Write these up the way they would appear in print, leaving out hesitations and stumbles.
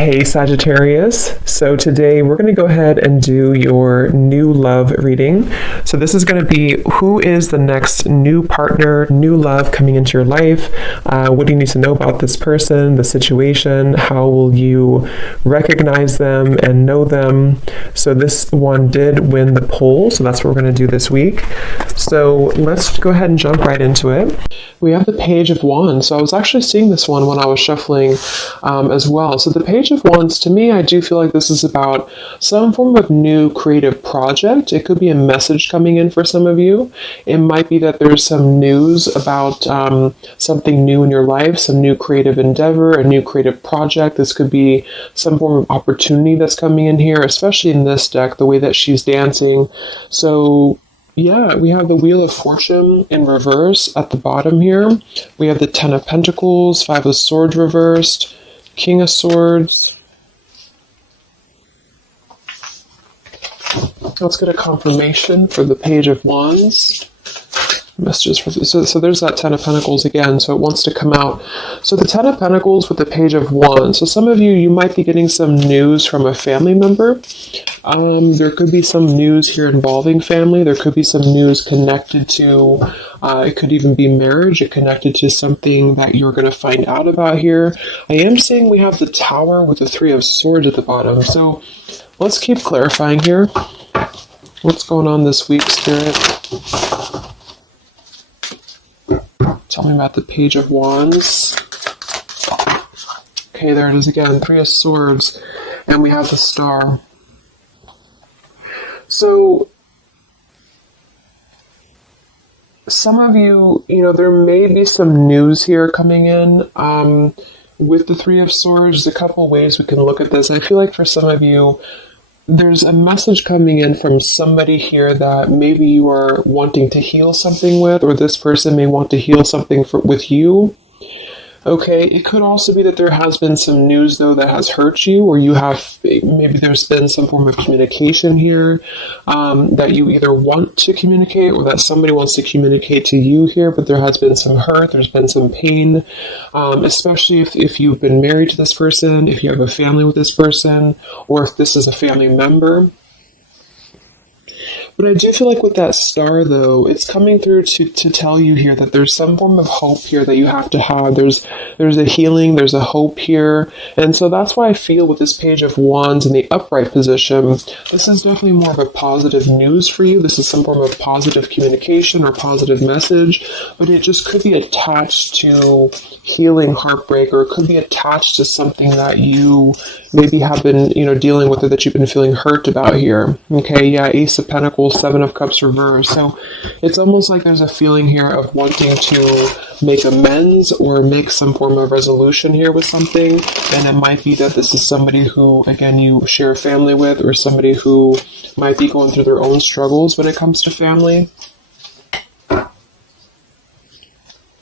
Hey Sagittarius, so today we're going to go ahead and do your new love reading. So this is going to be who is the next new partner, new love coming into your life. What do you need to know about this person, the situation? How will you recognize them and know them? So this one did win the poll, so that's what we're going to do this week. So let's go ahead and jump right into it. We have the Page of Wands. So I was actually seeing this one when I was shuffling as well. So the Page of Wands, to me, I do feel like this is about some form of new creative project. It could be a message coming in for some of you. It might be that there's some news about something new in your life, some new creative endeavor, a new creative project. This could be some form of opportunity that's coming in here, especially in this deck, the way that she's dancing. So yeah, we have the Wheel of Fortune in reverse at the bottom here. We have the Ten of Pentacles, Five of Swords reversed, King of Swords. Let's get a confirmation for the Page of Wands. Messages for so there's that Ten of Pentacles again, so it wants to come out. So the Ten of Pentacles with the Page of Wands. So some of you might be getting some news from a family member. There could be some news here involving family. There could be some news connected to, it could even be marriage. It connected to something that you're going to find out about here. I am seeing we have the Tower with the Three of Swords at the bottom. So let's keep clarifying here. What's going on this week, Spirit? Tell me about the Page of Wands. Okay, there it is again. Three of Swords. And we have the Star. So, some of you, there may be some news here coming in. With the Three of Swords, there's a couple ways we can look at this. I feel like for some of you, there's a message coming in from somebody here that maybe you are wanting to heal something with, or this person may want to heal something with you. Okay, it could also be that there has been some news, though, that has hurt you, or maybe there's been some form of communication here that you either want to communicate or that somebody wants to communicate to you here, but there has been some hurt, there's been some pain, especially if you've been married to this person, if you have a family with this person, or if this is a family member. But I do feel like with that Star, though, it's coming through to tell you here that there's some form of hope here that you have to have. There's a healing, there's a hope here. And so that's why I feel with this Page of Wands in the upright position, this is definitely more of a positive news for you. This is some form of positive communication or positive message, but it just could be attached to healing heartbreak, or it could be attached to something that you maybe have been, dealing with, or that you've been feeling hurt about here. Okay, yeah, Ace of Pentacles, Seven of Cups reversed. So it's almost like there's a feeling here of wanting to make amends or make some form of resolution here with something. And it might be that this is somebody who, again, you share a family with, or somebody who might be going through their own struggles when it comes to family.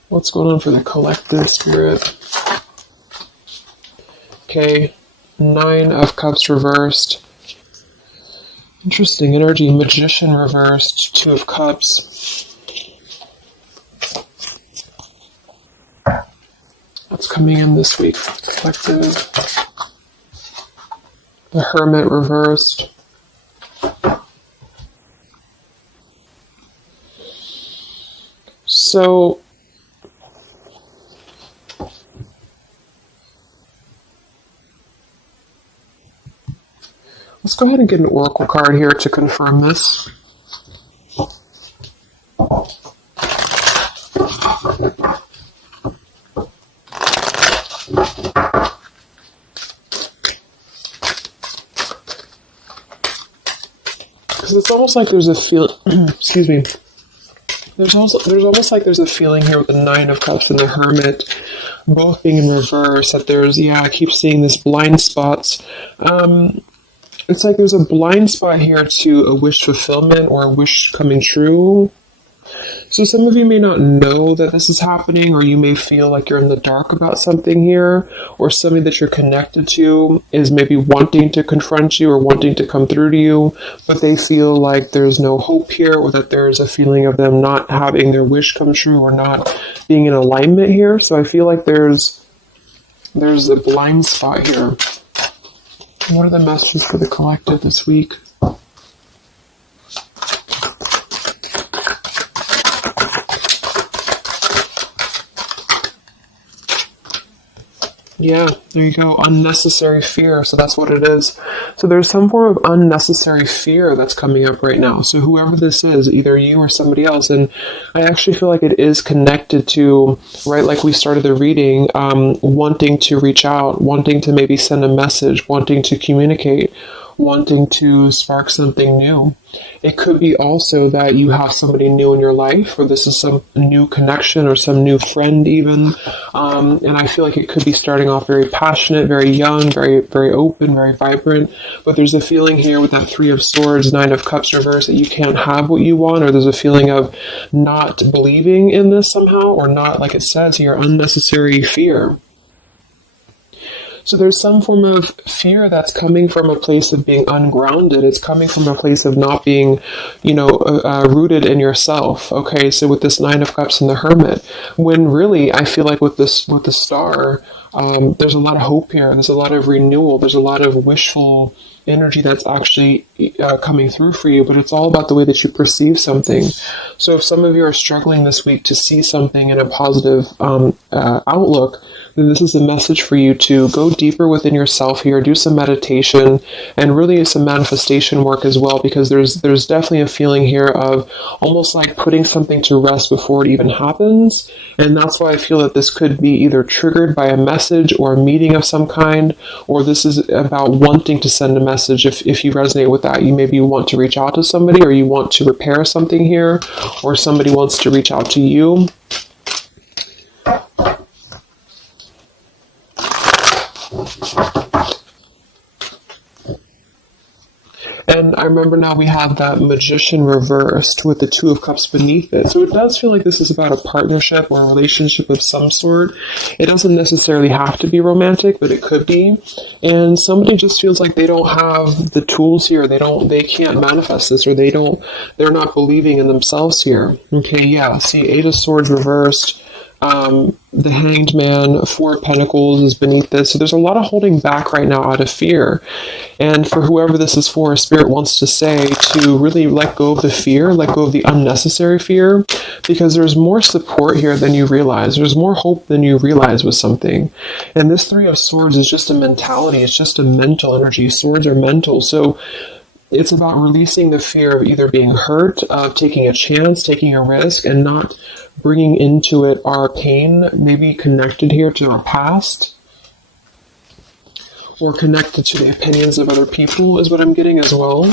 What's going on for the collective, Spirit? Okay, Nine of Cups reversed. Interesting energy. Magician reversed. Two of Cups. What's coming in this week for the collective? The Hermit reversed. So let's go ahead and get an oracle card here to confirm this. Because it's almost like there's a excuse me. There's almost like there's a feeling here with the Nine of Cups and the Hermit both being in reverse, that I keep seeing this blind spots. It's like there's a blind spot here to a wish fulfillment or a wish coming true. So some of you may not know that this is happening, or you may feel like you're in the dark about something here, or somebody that you're connected to is maybe wanting to confront you or wanting to come through to you, but they feel like there's no hope here, or that there's a feeling of them not having their wish come true or not being in alignment here. So I feel like there's a blind spot here. What are the messages for the collective this week? Yeah, there you go. Unnecessary fear. So that's what it is. So there's some form of unnecessary fear that's coming up right now. So whoever this is, either you or somebody else, and I actually feel like it is connected to, right, like we started the reading, wanting to reach out, wanting to maybe send a message, wanting to communicate, wanting to spark something new. It could be also that you have somebody new in your life, or this is some new connection or some new friend even. And I feel like it could be starting off very passionate, very young, very, very open, very vibrant. But there's a feeling here with that Three of Swords, Nine of Cups reverse, that you can't have what you want, or there's a feeling of not believing in this somehow, or not, like it says here, unnecessary fear. So there's some form of fear that's coming from a place of being ungrounded. It's coming from a place of not being, rooted in yourself. Okay, so with this Nine of Cups and the Hermit, when really I feel like with the Star, there's a lot of hope here. There's a lot of renewal. There's a lot of wishful energy that's actually coming through for you, but it's all about the way that you perceive something. So if some of you are struggling this week to see something in a positive outlook, then this is a message for you to go deeper within yourself here, do some meditation, and really some manifestation work as well, because there's definitely a feeling here of almost like putting something to rest before it even happens. And that's why I feel that this could be either triggered by a message or a meeting of some kind, or this is about wanting to send a message. If you resonate with that, you maybe want to reach out to somebody, or you want to repair something here, or somebody wants to reach out to you. And I remember now we have that Magician reversed with the Two of Cups beneath it. So it does feel like this is about a partnership or a relationship of some sort. It doesn't necessarily have to be romantic, but it could be. And somebody just feels like they don't have the tools here. They can't manifest this, or they're not believing in themselves here. Okay, yeah. See, Eight of Swords reversed. The Hanged Man, Four of Pentacles is beneath this. So there's a lot of holding back right now out of fear. And for whoever this is for, Spirit wants to say to really let go of the fear, let go of the unnecessary fear, because there's more support here than you realize. There's more hope than you realize with something. And this Three of Swords is just a mentality. It's just a mental energy. Swords are mental. So it's about releasing the fear of either being hurt, of taking a chance, taking a risk, and not bringing into it our pain, maybe connected here to our past, or connected to the opinions of other people is what I'm getting as well.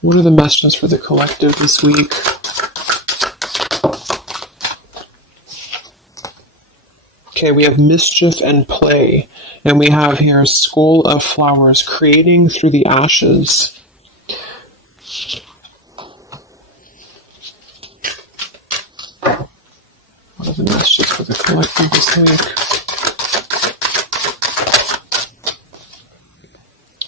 What are the messages for the collective this week? Okay, we have mischief and play, and we have here Skull of Flowers, creating through the ashes. What are the messages for the collective this week?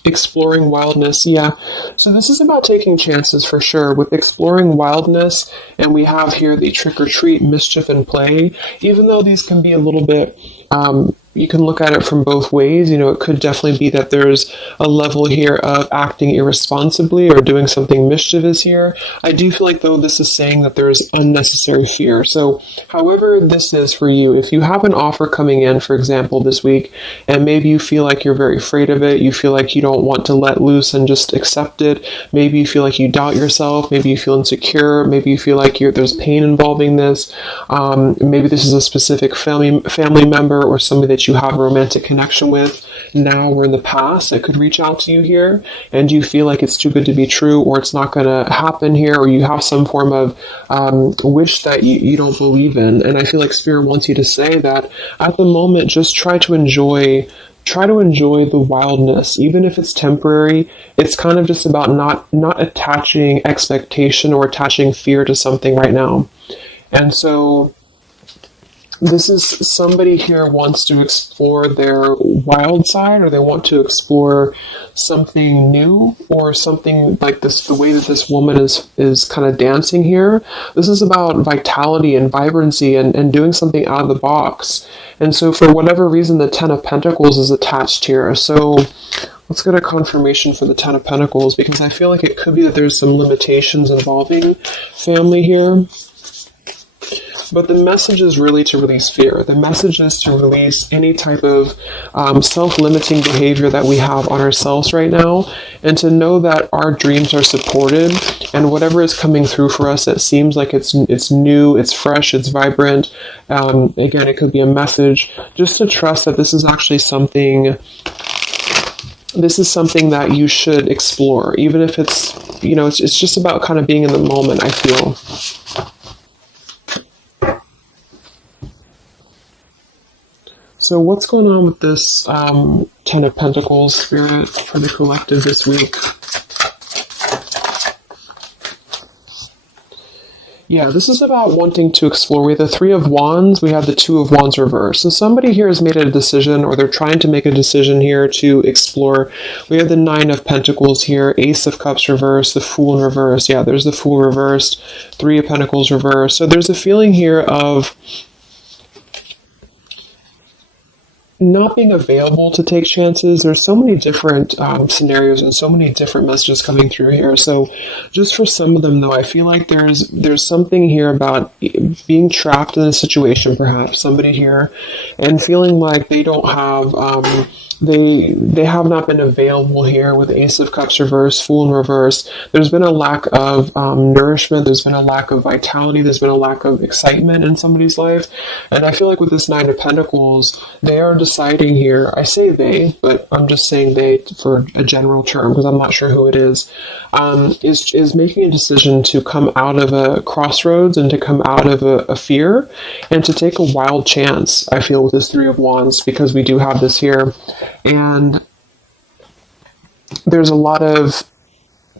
Exploring wildness, yeah. So this is about taking chances for sure. With exploring wildness, and we have here the trick or treat, mischief and play. Even though these can be a little bit, you can look at it from both ways. It could definitely be that there's a level here of acting irresponsibly or doing something mischievous here. I do feel like, though, this is saying that there's unnecessary fear. So however this is for you, if you have an offer coming in, for example, this week, and maybe you feel like you're very afraid of it, you feel like you don't want to let loose and just accept it, maybe you feel like you doubt yourself, maybe you feel insecure, maybe you feel like there's pain involving this, maybe this is a specific family member or somebody that you have a romantic connection with now or in the past that could reach out to you here, and you feel like it's too good to be true, or it's not going to happen here, or you have some form of wish that you don't believe in. And I feel like Spirit wants you to say that at the moment, just try to enjoy the wildness, even if it's temporary. It's kind of just about not attaching expectation or attaching fear to something right now. And so This is somebody here wants to explore their wild side, or they want to explore something new, or something like this. The way that this woman is kind of dancing here. This is about vitality and vibrancy, and doing something out of the box. And so, for whatever reason, the Ten of Pentacles is attached here. So let's get a confirmation for the Ten of Pentacles, because I feel like it could be that there's some limitations involving family here. But the message is really to release fear. The message is to release any type of self-limiting behavior that we have on ourselves right now, and to know that our dreams are supported, and whatever is coming through for us that seems like it's new, it's fresh, it's vibrant. Again, it could be a message. Just to trust that this is actually something. This is something that you should explore, even if it's, it's just about kind of being in the moment, I feel. So what's going on with this Ten of Pentacles, Spirit, for the collective this week? Yeah, this is about wanting to explore. We have the Three of Wands, we have the Two of Wands reverse. So somebody here has made a decision, or they're trying to make a decision here to explore. We have the Nine of Pentacles here, Ace of Cups reverse, the Fool in reverse. Yeah, there's the Fool reversed, Three of Pentacles reverse. So there's a feeling here of not being available to take chances. There's so many different scenarios and so many different messages coming through here. So just for some of them, though, I feel like there's something here about being trapped in a situation, perhaps somebody here, and feeling like they don't have they have not been available here with Ace of Cups reverse, Fool in reverse. There's been a lack of nourishment. There's been a lack of vitality. There's been a lack of excitement in somebody's life. And I feel like with this Nine of Pentacles, they are deciding here, I say they, but I'm just saying they for a general term because I'm not sure who it is making a decision to come out of a crossroads and to come out of a fear and to take a wild chance, I feel, with this Three of Wands, because we do have this here. And there's a lot of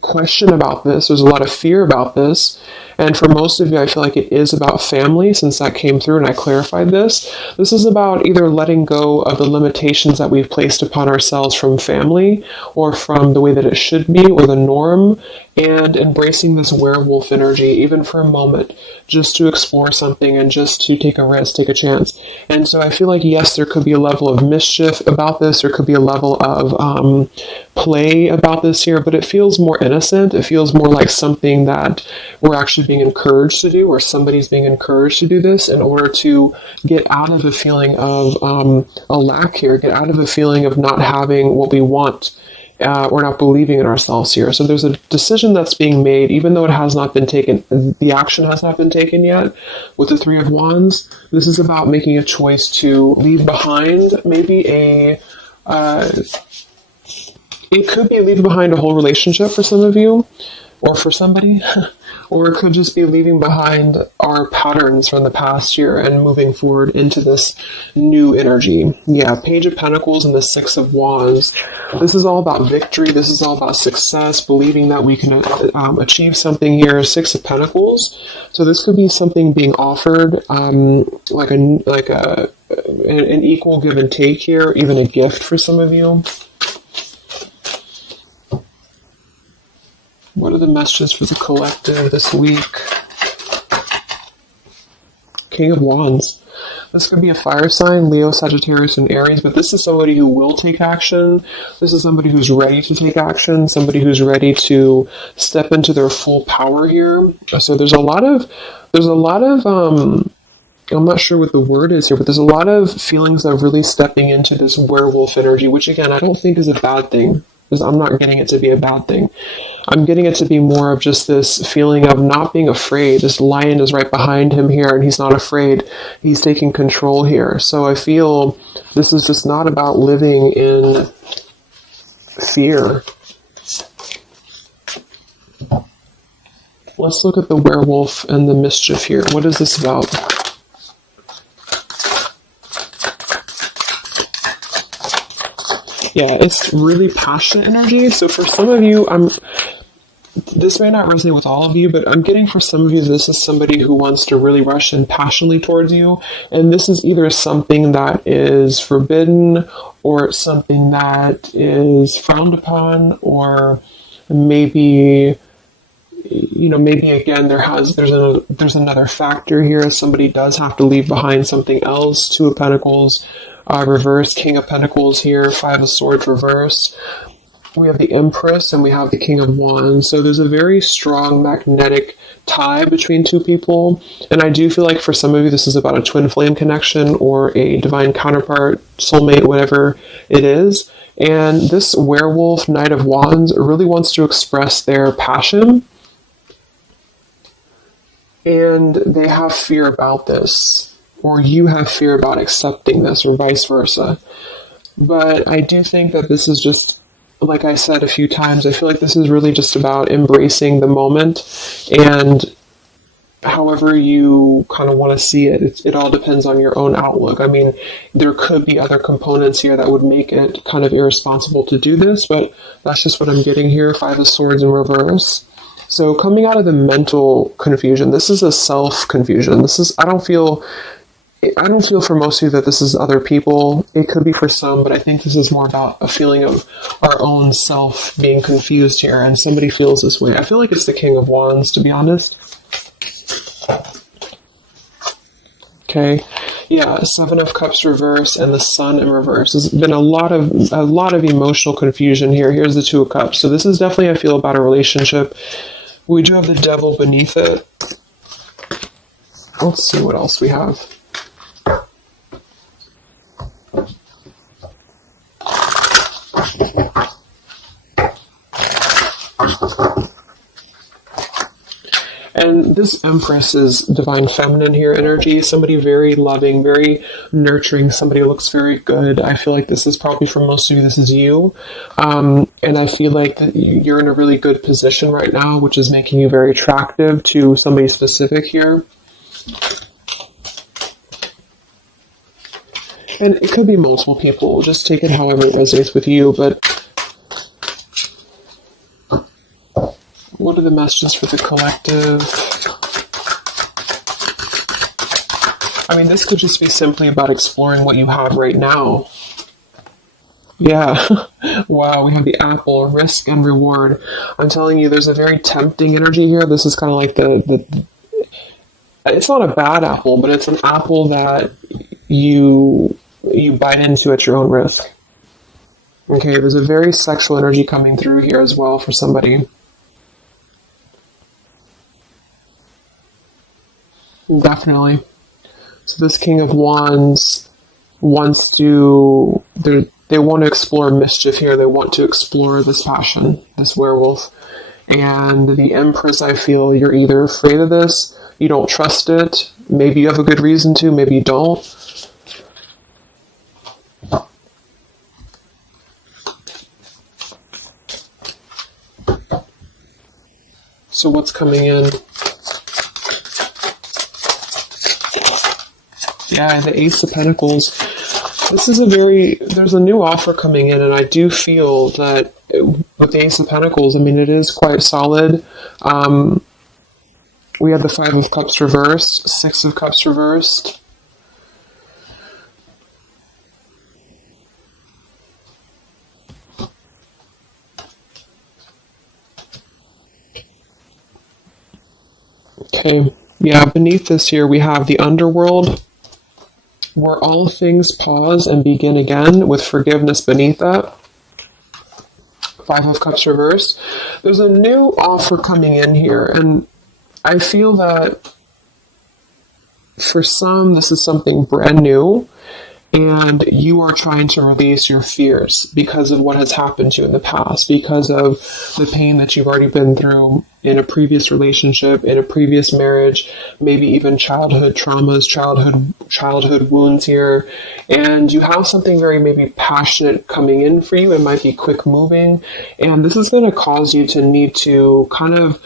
question about this. There's a lot of fear about this. And for most of you, I feel like it is about family, since that came through and I clarified this. This is about either letting go of the limitations that we've placed upon ourselves from family, or from the way that it should be, or the norm, and embracing this werewolf energy, even for a moment, just to explore something and just to take a risk, take a chance. And so I feel like, yes, there could be a level of mischief about this. There could be a level of play about this here, but it feels more innocent. It feels more like something that we're actually being encouraged to do, or somebody's being encouraged to do this in order to get out of a feeling of a lack here, get out of a feeling of not having what we want. Or not believing in ourselves here. So there's a decision that's being made, even though it has not been taken, the action has not been taken yet. With the Three of Wands, this is about making a choice to leave behind maybe it could be leaving behind a whole relationship for some of you, or for somebody, or it could just be leaving behind our patterns from the past year and moving forward into this new energy. Yeah, Page of Pentacles and the Six of Wands. This is all about victory. This is all about success, believing that we can achieve something here. Six of Pentacles. So this could be something being offered, like an equal give and take here, even a gift for some of you. What are the messages for the collective this week? King of Wands. This could be a fire sign, Leo, Sagittarius, and Aries, but this is somebody who will take action. This is somebody who's ready to take action, somebody who's ready to step into their full power here. So there's a lot of I'm not sure what the word is here, but there's a lot of feelings of really stepping into this werewolf energy, which again, I don't think is a bad thing. Because I'm not getting it to be a bad thing. I'm getting it to be more of just this feeling of not being afraid. This lion is right behind him here, and he's not afraid. He's taking control here. So I feel this is just not about living in fear. Let's look at the werewolf and the mischief here. What is this about? Yeah, it's really passionate energy. So for some of you, this may not resonate with all of you, but I'm getting for some of you, this is somebody who wants to really rush in passionately towards you. And this is either something that is forbidden or something that is frowned upon, or maybe, maybe again, there's another factor here. Somebody does have to leave behind something else. Two of Pentacles, reverse, King of Pentacles here, Five of Swords reversed. We have the Empress and we have the King of Wands. So there's a very strong magnetic tie between two people. And I do feel like for some of you, this is about a twin flame connection or a divine counterpart, soulmate, whatever it is. And this werewolf, Knight of Wands, really wants to express their passion. And they have fear about this, or you have fear about accepting this, or vice versa. But I do think that this is just, like I said a few times, I feel like this is really just about embracing the moment, and however you kind of want to see it, it all depends on your own outlook. I mean, there could be other components here that would make it kind of irresponsible to do this, but that's just what I'm getting here. Five of Swords in reverse. So coming out of the mental confusion, this is a self-confusion. I don't feel for most of you that this is other people. It could be for some, but I think this is more about a feeling of our own self being confused here, and somebody feels this way. I feel like it's the King of Wands, to be honest. Okay. Yeah, Seven of Cups reverse and the Sun in reverse. There's been a lot of emotional confusion here. Here's the Two of Cups. So this is definitely, I feel, about a relationship. We do have the Devil beneath it. Let's see what else we have. And this Empress is divine feminine here energy. Somebody very loving, very nurturing. Somebody who looks very good. I feel like this is probably, for most of you, this is you. And I feel like that you're in a really good position right now, which is making you very attractive to somebody specific here. And it could be multiple people. Just take it however it resonates with you. But what are the messages for the collective? I mean, this could just be simply about exploring what you have right now. Yeah. Wow, we have the apple, risk and reward. I'm telling you, there's a very tempting energy here. This is kind of like the it's not a bad apple, but it's an apple that you bite into at your own risk. Okay, there's a very sexual energy coming through here as well for somebody. Definitely. So this King of Wands wants to, they want to explore mischief here. They want to explore this passion, this werewolf. And the Empress, I feel you're either afraid of this, you don't trust it, maybe you have a good reason to, maybe you don't. So what's coming in? Yeah, the Ace of Pentacles. This is there's a new offer coming in, and I do feel that with the Ace of Pentacles, I mean, it is quite solid. We have the Five of Cups reversed, Six of Cups reversed. Okay, yeah, beneath this here we have the Underworld, where all things pause and begin again, with forgiveness beneath that. Five of Cups reversed. There's a new offer coming in here, and I feel that for some, this is something brand new, and you are trying to release your fears because of what has happened to you in the past, because of the pain that you've already been through in a previous relationship, in a previous marriage, maybe even childhood traumas, childhood wounds here. And you have something very maybe passionate coming in for you. It might be quick moving. And this is going to cause you to need to kind of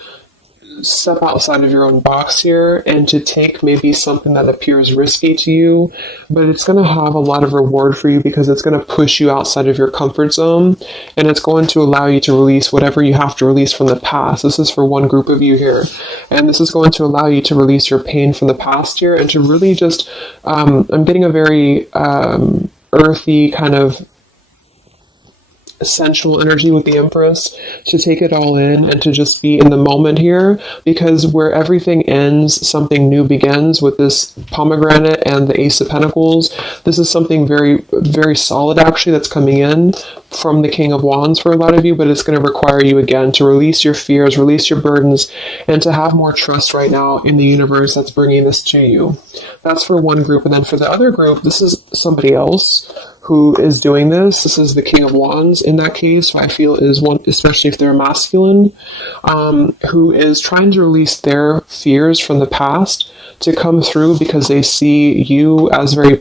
step outside of your own box here and to take maybe something that appears risky to you, but it's going to have a lot of reward for you because it's going to push you outside of your comfort zone, and it's going to allow you to release whatever you have to release from the past. This is for one group of you here, and this is going to allow you to release your pain from the past here and to really just, I'm getting a very earthy kind of sensual energy with the Empress, to take it all in and to just be in the moment here, because where everything ends, something new begins with this pomegranate and the Ace of Pentacles. This is something very, very solid actually that's coming in from the King of Wands for a lot of you, but it's going to require you again to release your fears, release your burdens, and to have more trust right now in the universe that's bringing this to you. That's for one group. And then for the other group, this is somebody else who is doing this. This is the King of Wands in that case, who I feel is one, especially if they're masculine, who is trying to release their fears from the past to come through because they see you as very,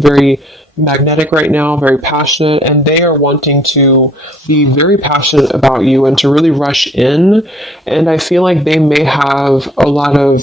very magnetic right now, very passionate, and they are wanting to be very passionate about you and to really rush in. And I feel like they may have a lot of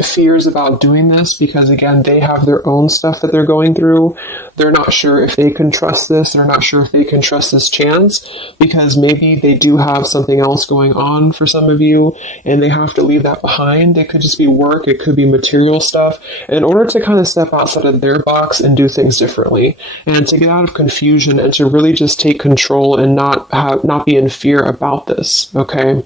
fears about doing this because, again, they have their own stuff that they're going through. They're not sure if they can trust this. They're not sure if they can trust this chance because maybe they do have something else going on for some of you and they have to leave that behind. It could just be work. It could be material stuff in order to kind of step outside of their box and do things differently and to get out of confusion and to really just take control and not be in fear about this. Okay.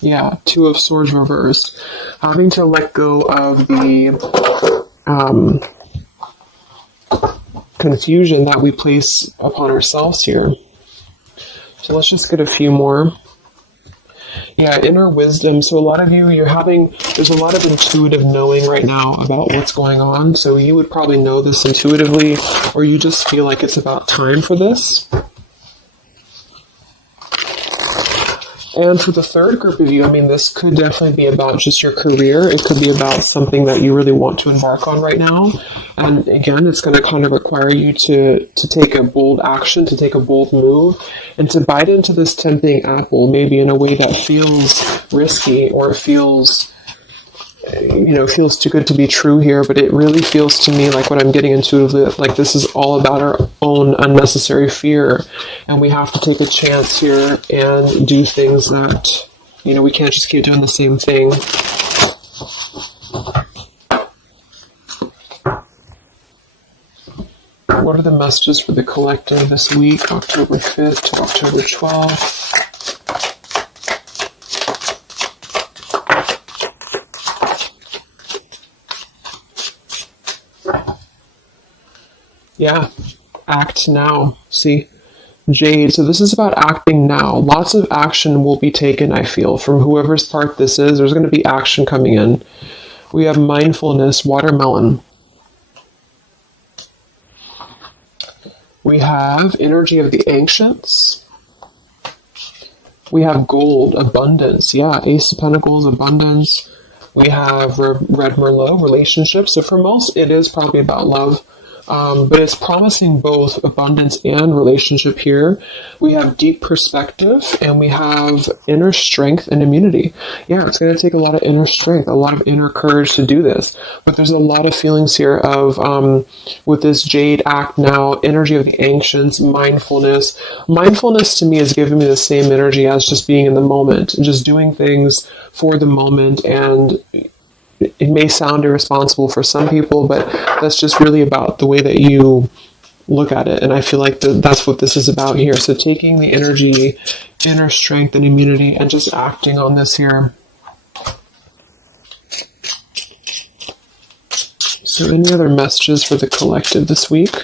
Yeah, Two of Swords reversed. Having to let go of the confusion that we place upon ourselves here. So let's just get a few more. Yeah, inner wisdom. So a lot of you, there's a lot of intuitive knowing right now about what's going on. So you would probably know this intuitively, or you just feel like it's about time for this. And for the third group of you, I mean, this could definitely be about just your career. It could be about something that you really want to embark on right now. And again, it's going to kind of require you to take a bold action, to take a bold move, and to bite into this tempting apple, maybe in a way that feels risky or feels too good to be true here, but it really feels to me like what I'm getting intuitively, like this is all about our own unnecessary fear, and we have to take a chance here and do things that, we can't just keep doing the same thing. What are the messages for the collective this week, October 5th to October 12th? Yeah, act now. See, Jade. So this is about acting now. Lots of action will be taken, I feel, from whoever's part this is. There's going to be action coming in. We have mindfulness, watermelon. We have energy of the ancients. We have gold, abundance. Yeah, Ace of Pentacles, abundance. We have Red Merlot, relationships. So for most, it is probably about love. But it's promising both abundance and relationship here. We have deep perspective and we have inner strength and immunity. Yeah, it's going to take a lot of inner strength, a lot of inner courage to do this. But there's a lot of feelings here of, with this Jade, act now, energy of the ancients, mindfulness. Mindfulness to me is giving me the same energy as just being in the moment, just doing things for the moment. And it may sound irresponsible for some people, but that's just really about the way that you look at it. And I feel like that's what this is about here. So taking the energy, inner strength and immunity and just acting on this here. So any other messages for the collective this week?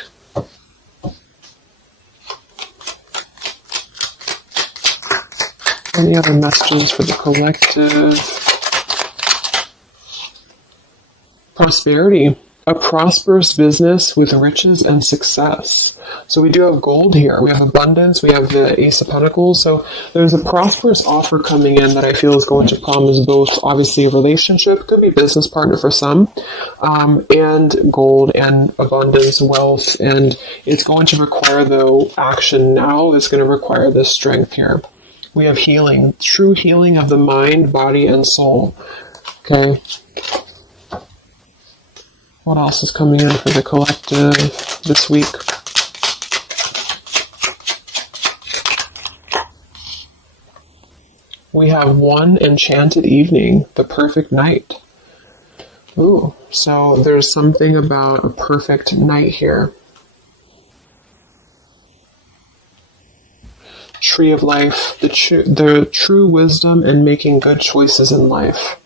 Any other messages for the collective? Prosperity, a prosperous business with riches and success. So we do have gold here. We have abundance. We have the Ace of Pentacles. So there's a prosperous offer coming in that I feel is going to promise both, obviously, a relationship, could be business partner for some, and gold and abundance, wealth. And it's going to require, though, action now. It's going to require this strength here. We have healing, true healing of the mind, body, and soul. Okay. What else is coming in for the collective this week? We have one enchanted evening, the perfect night. Ooh, so there's something about a perfect night here. Tree of life, the true wisdom and making good choices in life.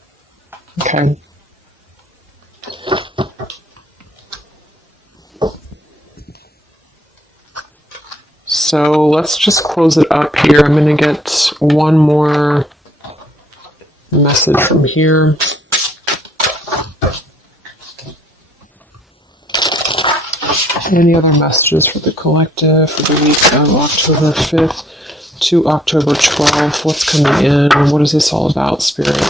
Okay. So let's just close it up here. I'm going to get one more message from here. Any other messages for the collective for the week of October 5th to October 12th? What's coming in? What is this all about, Spirit?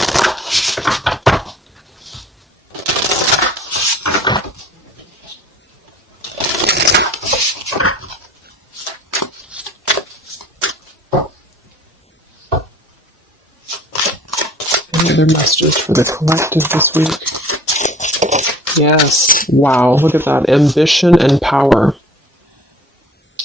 Any other messages for the collective this week? Yes. Wow, look at that. Ambition and power.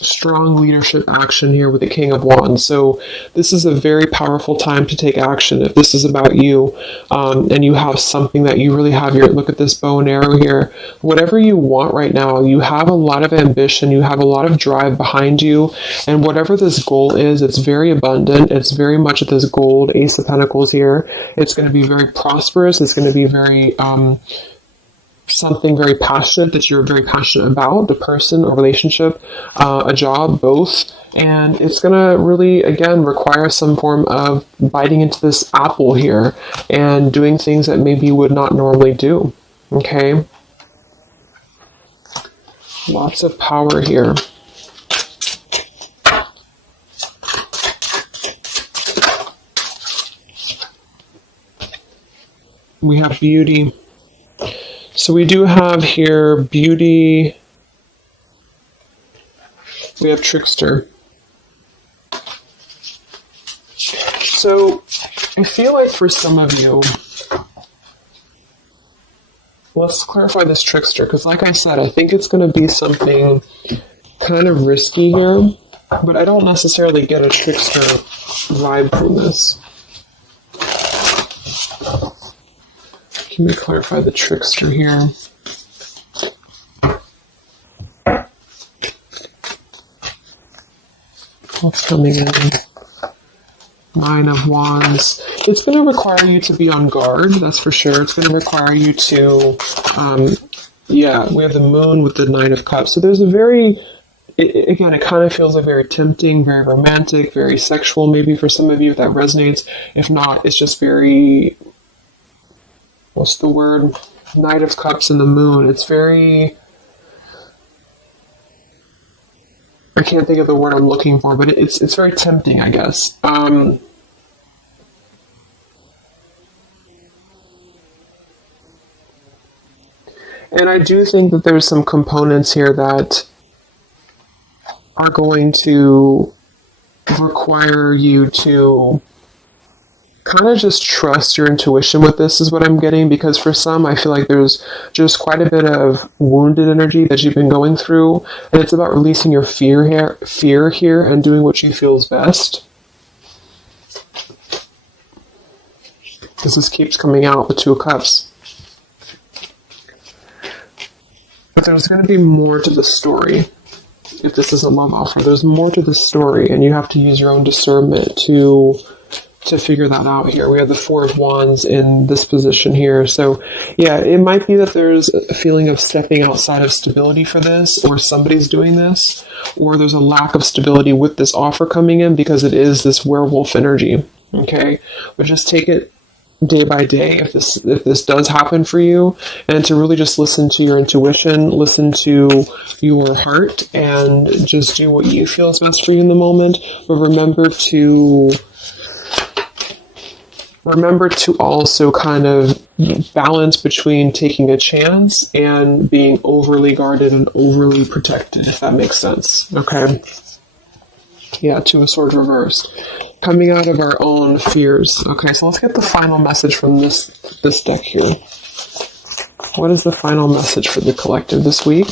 Strong leadership action here with the King of Wands. So this is a very powerful time to take action. If this is about you, and you have something that you really have your, look at this bow and arrow here, whatever you want right now, you have a lot of ambition, you have a lot of drive behind you, and whatever this goal is, it's very abundant. It's very much this gold, Ace of Pentacles here. It's going to be very prosperous. It's going to be very, something very passionate that you're very passionate about, the person, a relationship, a job, both. And it's going to really, again, require some form of biting into this apple here and doing things that maybe you would not normally do. Okay? Lots of power here. We have beauty. So we do have here beauty. We have trickster. So I feel like for some of you, let's clarify this trickster, because like I said, I think it's going to be something kind of risky here, but I don't necessarily get a trickster vibe from this. Let me clarify the trickster here. What's coming in? Nine of Wands. It's going to require you to be on guard, that's for sure. It's going to require you to, we have the Moon with the Nine of Cups. So there's a very, again, it kind of feels like very tempting, very romantic, very sexual, maybe for some of you if that resonates. If not, it's just very, what's the word? Knight of Cups and the Moon. It's very, I can't think of the word I'm looking for, but it's very tempting, I guess. And I do think that there's some components here that are going to require you to kind of just trust your intuition with this, is what I'm getting, because for some, I feel like there's just quite a bit of wounded energy that you've been going through, and it's about releasing your fear here and doing what you feel is best. Because this keeps coming out, the Two of Cups. But there's going to be more to the story. If this is a love offer, there's more to the story, and you have to use your own discernment to figure that out here. We have the Four of Wands in this position here. So yeah, it might be that there's a feeling of stepping outside of stability for this, or somebody's doing this, or there's a lack of stability with this offer coming in because it is this werewolf energy. Okay? But just take it day by day if this does happen for you, and to really just listen to your intuition, listen to your heart, and just do what you feel is best for you in the moment. But remember to also kind of balance between taking a chance and being overly guarded and overly protected, if that makes sense. Okay. Yeah, Two of Swords reversed. Coming out of our own fears. Okay, so let's get the final message from this deck here. What is the final message for the collective this week?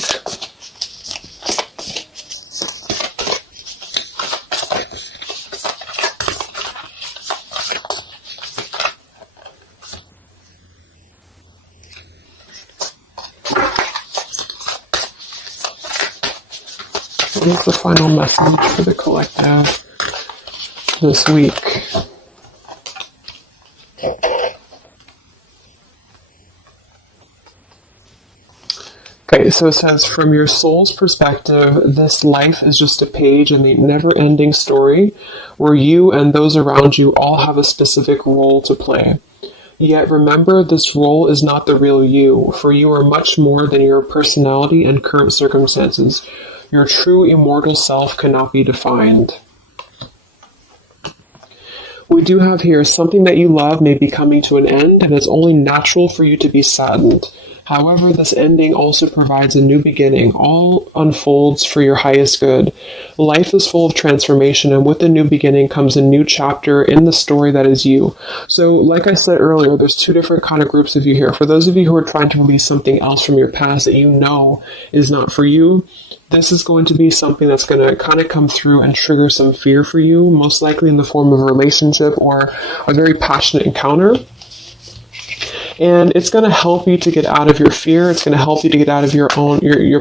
What is the final message for the collective this week? Okay, so it says, from your soul's perspective, this life is just a page in the never-ending story where you and those around you all have a specific role to play. Yet remember, this role is not the real you, for you are much more than your personality and current circumstances. Your true immortal self cannot be defined. We do have here, something that you love may be coming to an end, and it's only natural for you to be saddened. However, this ending also provides a new beginning. All unfolds for your highest good. Life is full of transformation, and with the new beginning comes a new chapter in the story that is you. So, like I said earlier, there's two different kind of groups of you here. For those of you who are trying to release something else from your past that you know is not for you, this is going to be something that's going to kind of come through and trigger some fear for you, most likely in the form of a relationship or a very passionate encounter. And it's going to help you to get out of your fear. It's going to help you to get out of your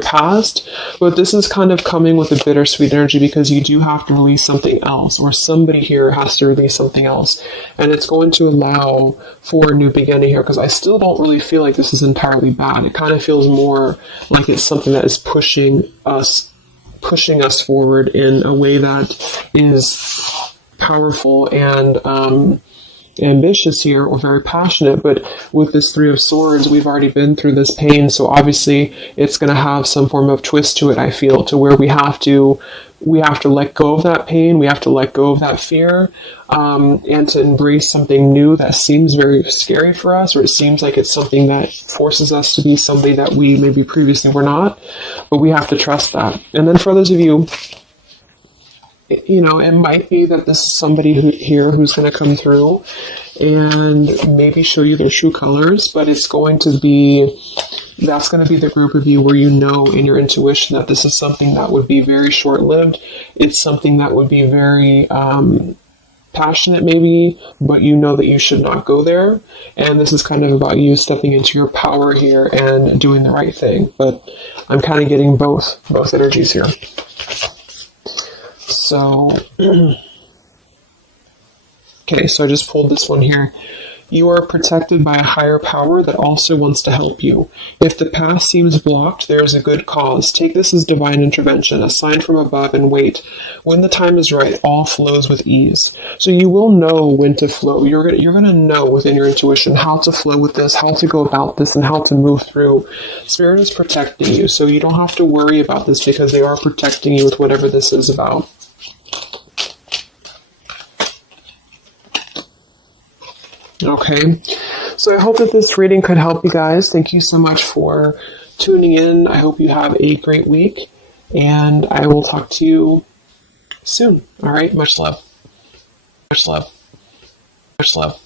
past. But this is kind of coming with a bittersweet energy because you do have to release something else, or somebody here has to release something else. And it's going to allow for a new beginning here, because I still don't really feel like this is entirely bad. It kind of feels more like it's something that is pushing us forward in a way that is powerful and ambitious here, or very passionate. But with this Three of Swords, we've already been through this pain, so obviously it's going to have some form of twist to it, I feel, to where we have to let go of that pain, we have to let go of that fear, and to embrace something new that seems very scary for us, or it seems like it's something that forces us to be somebody that we maybe previously were not, but we have to trust that. And then for those of you, you know, it might be that this is somebody who's going to come through and maybe show you their true colors, but that's going to be the group of you where you know in your intuition that this is something that would be very short-lived. It's something that would be very passionate maybe, but you know that you should not go there. And this is kind of about you stepping into your power here and doing the right thing. But I'm kind of getting both energies here. So, okay, so I just pulled this one here. You are protected by a higher power that also wants to help you. If the path seems blocked, there is a good cause. Take this as divine intervention, a sign from above, and wait. When the time is right, all flows with ease. So you will know when to flow. You're going to know within your intuition how to flow with this, how to go about this, and how to move through. Spirit is protecting you, so you don't have to worry about this because they are protecting you with whatever this is about. Okay, so I hope that this reading could help you guys. Thank you so much for tuning in. I hope you have a great week, and I will talk to you soon. All right, much love. Much love. Much love.